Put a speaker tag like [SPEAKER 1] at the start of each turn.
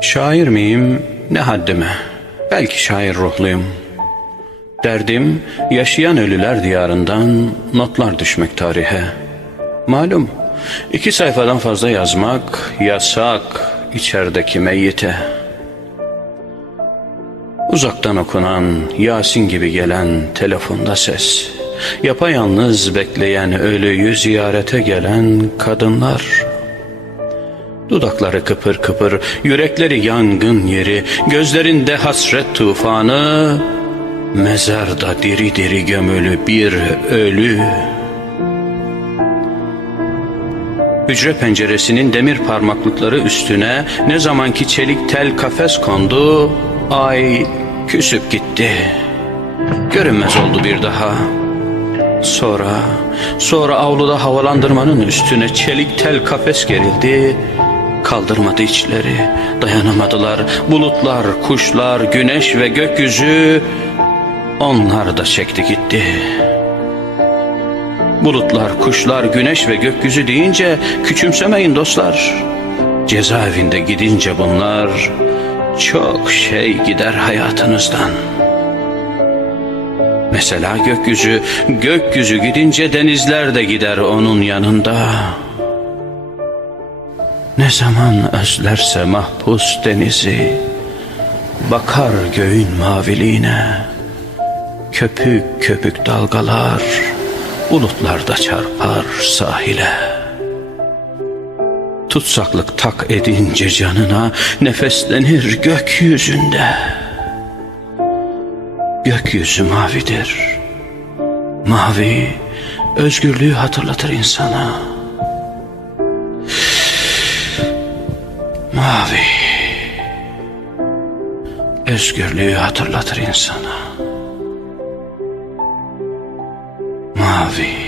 [SPEAKER 1] Şair miyim? Ne haddime? Belki şair ruhluyum. Derdim yaşayan ölüler diyarından notlar düşmek tarihe. Malum iki sayfadan fazla yazmak yasak içerideki meyyite. Uzaktan okunan Yasin gibi gelen telefonda ses. Yapayalnız bekleyen ölüyü ziyarete gelen kadınlar Dudakları kıpır kıpır, yürekleri yangın yeri, gözlerinde hasret tufanı, mezarda diri diri gömülü bir ölü. Hücre penceresinin demir parmaklıkları üstüne ne zamanki çelik tel kafes kondu, ay küsüp gitti. Görünmez oldu bir daha. Sonra, sonra avluda havalandırmanın üstüne çelik tel kafes gerildi. Kaldırmadı içleri, dayanamadılar. Bulutlar, kuşlar, güneş ve gökyüzü onlar da çekti gitti. Bulutlar, kuşlar, güneş ve gökyüzü deyince küçümsemeyin dostlar. Cezaevinde gidince bunlar çok şey gider hayatınızdan. Mesela gökyüzü, gökyüzü gidince denizler de gider onun yanında. Ne zaman özlerse mahpus denizi, bakar göğün maviliğine, köpük köpük dalgalar, bulutlarda çarpar sahile. Tutsaklık tak edince canına, nefeslenir gökyüzünde. Gökyüzü mavidir. Mavi özgürlüğü hatırlatır insana. Mavi özgürlüğü hatırlatır insana. Mavi